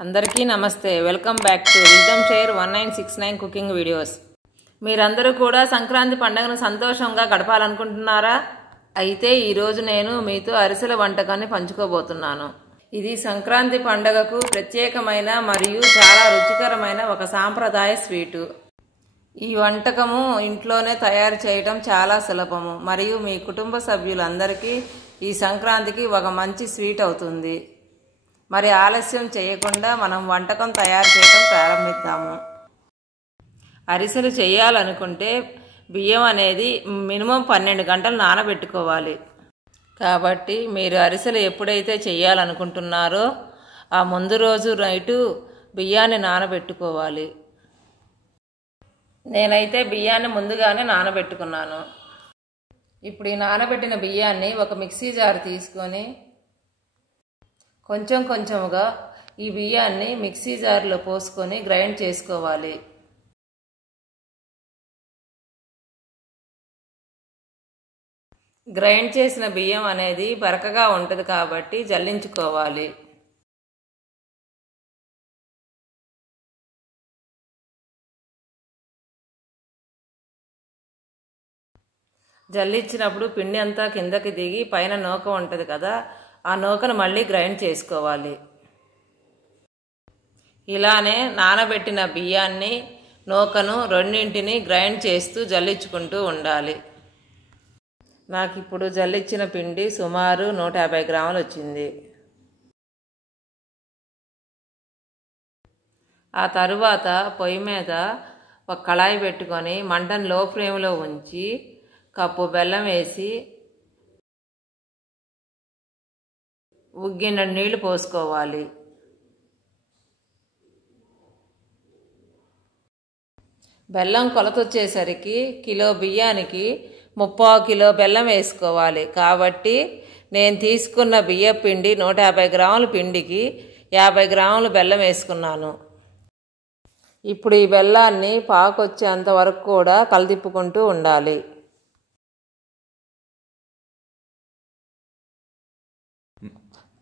అందరికీ నమస్తే. Welcome back to wisdom share 1969 cooking videos. మీరందరూ కూడా సంక్రాంతి పండుగను సంతోషంగా గడపాలనుకుంటున్నారా? అయితే ఈరోజు నేను మీతో అరిసెల వంటకాన్ని పంచుకోబోతున్నాను. ఇది సంక్రాంతి పండుగకు ప్రత్యేకమైన మరియు చాలా రుచికరమైన ఒక సాంప్రదాయ స్వీటు. ఈ వంటకము ఇంట్లోనే తయారు చేయడం చాలా సులభము మరియు మీ కుటుంబ సభ్యులందరికీ ఈ సంక్రాంతికి ఒక మంచి స్వీట్ అవుతుంది. మరి ఆలస్యం చేయకుండా మనం వంటకం తయారు చేయడం ప్రారంభిద్దాము. అరిసెలు చేయాలనుకుంటే బియ్యం అనేది మినిమం 12 గంటలు నానబెట్టుకోవాలి. కాబట్టి మీరు అరిసెలు ఎప్పుడైతే చేయాలనుకుంటున్నారో ఆ ముందు రోజు నైటు బియ్యాన్ని నానబెట్టుకోవాలి. నేనైతే బియ్యాన్ని ముందుగానే నానబెట్టుకున్నాను. ఇప్పుడు ఈ నానబెట్టిన బియ్యాన్ని ఒక మిక్సీ జార్ తీసుకొని కొంచెం కొంచెముగా ఈ బియ్యాన్ని మిక్సీ జార్లో పోసుకొని గ్రైండ్ చేసుకోవాలి. గ్రైండ్ చేసిన బియ్యం అనేది బరకగా ఉంటుంది కాబట్టి జల్లించుకోవాలి. జల్లించినప్పుడు పిండి అంతా కిందకి దిగి పైన నూక ఉంటుంది కదా, ఆ నూకను మళ్ళీ గ్రైండ్ చేసుకోవాలి. ఇలానే నానబెట్టిన బియ్యాన్ని నూకను రెండింటిని గ్రైండ్ చేస్తూ జల్లించుకుంటూ ఉండాలి. నాకు ఇప్పుడు జల్లించిన పిండి సుమారు 150 గ్రాములు వచ్చింది. ఆ తరువాత పొయ్యి మీద ఒక కళాయి పెట్టుకొని మంటను లో ఫ్లేమ్లో ఉంచి కప్పు బెల్లం వేసి ఉగ్గిన నీళ్లు పోసుకోవాలి. బెల్లం కొలత వచ్చేసరికి కిలో బియ్యానికి 3/4 కిలో బెల్లం వేసుకోవాలి. కాబట్టి నేను తీసుకున్న బియ్య పిండి 150 గ్రాముల పిండికి 50 గ్రాములు బెల్లం వేసుకున్నాను. ఇప్పుడు ఈ బెల్లాన్ని పాకు వచ్చేంత వరకు కూడా కలదిప్పుకుంటూ ఉండాలి.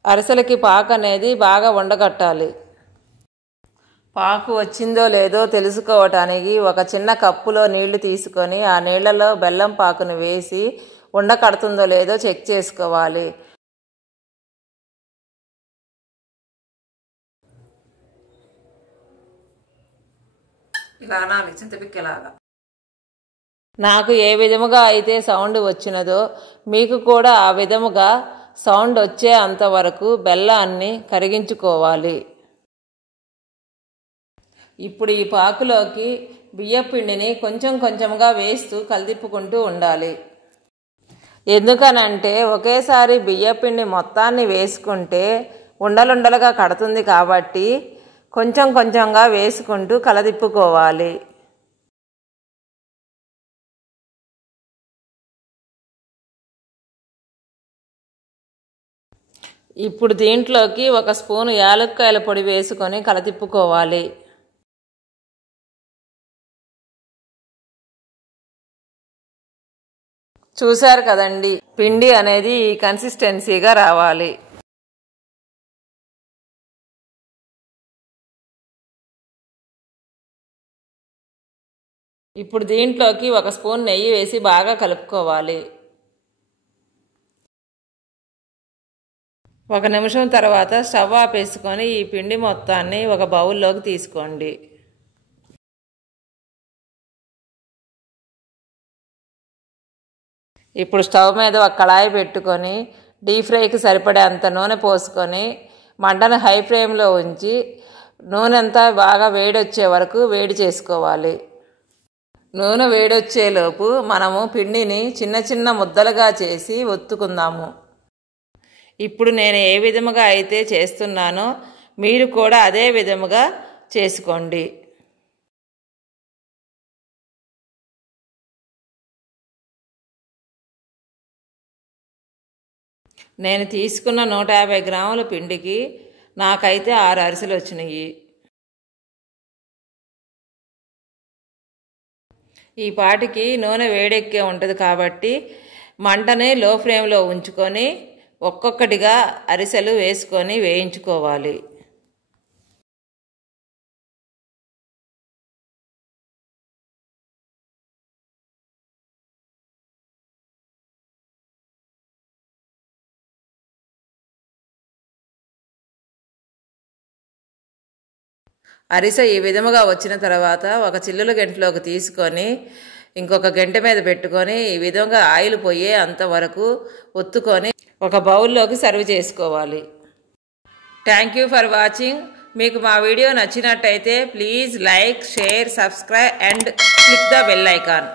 అరిసెలకి పాకు అనేది బాగా ఉండగట్టాలి. పాకు వచ్చిందో లేదో తెలుసుకోవటానికి ఒక చిన్న కప్పులో నీళ్లు తీసుకొని ఆ నీళ్లలో బెల్లం పాకును వేసి ఉండకడుతుందో లేదో చెక్ చేసుకోవాలి. ఇలా అనాలి, చింతపిక్కలాగా. నాకు ఏ విధముగా అయితే సౌండ్ వచ్చినదో మీకు కూడా ఆ విధముగా సౌండ్ వచ్చే అంతవరకు బెల్లాన్ని కరిగించుకోవాలి. ఇప్పుడు ఈ పాకులోకి బియ్యపిండిని కొంచెం కొంచెంగా వేస్తూ కలిదిప్పుకుంటూ ఉండాలి. ఎందుకనంటే ఒకేసారి బియ్యపిండి మొత్తాన్ని వేసుకుంటే ఉండలుండలుగా కడుతుంది కాబట్టి కొంచెం కొంచెంగా వేసుకుంటూ కలదిప్పుకోవాలి. ఇప్పుడు దీంట్లోకి ఒక స్పూను యాలక్కాయల పొడి వేసుకొని కలతిప్పుకోవాలి. చూశారు కదండి, పిండి అనేది ఈ కన్సిస్టెన్సీగా రావాలి. ఇప్పుడు దీంట్లోకి ఒక స్పూన్ నెయ్యి వేసి బాగా కలుపుకోవాలి. 1 నిమిషం తర్వాత స్టవ్ ఆపేసుకొని ఈ పిండి మొత్తాన్ని ఒక బౌల్లోకి తీసుకోండి. ఇప్పుడు స్టవ్ మీద ఒక కళాయి పెట్టుకొని డీప్ ఫ్రైకి సరిపడేంత నూనె పోసుకొని మంటను హై ఫ్లేమ్లో ఉంచి నూనె అంతా బాగా వేడొచ్చే వరకు వేడి చేసుకోవాలి. నూనె వేడొచ్చేలోపు మనము పిండిని చిన్న చిన్న ముద్దలుగా చేసి ఒత్తుకుందాము. ఇప్పుడు నేను ఏ విధముగా అయితే చేస్తున్నానో మీరు కూడా అదే విధముగా చేసుకోండి. నేను తీసుకున్న 150 గ్రాముల పిండికి నాకైతే 6 అరిసెలు వచ్చినాయి. ఈ పాటికి నూనె వేడెక్కే ఉంటుంది కాబట్టి మంటని లో ఫ్లేమ్లో ఉంచుకొని ఒక్కొక్కటిగా అరిసెలు వేసుకొని వేయించుకోవాలి. అరిసె ఈ విధముగా వచ్చిన తర్వాత ఒక చిల్లుల గంటలోకి తీసుకొని ఇంకొక గంట మీద పెట్టుకొని ఈ విధంగా ఆయిల్ పోయే అంతవరకు ఒత్తుకొని ఒక బౌల్లోకి సర్వ్ చేసుకోవాలి. Thank you for watching. మీకు మా వీడియో నచ్చినట్టయితే please like, share, subscribe and click the bell icon.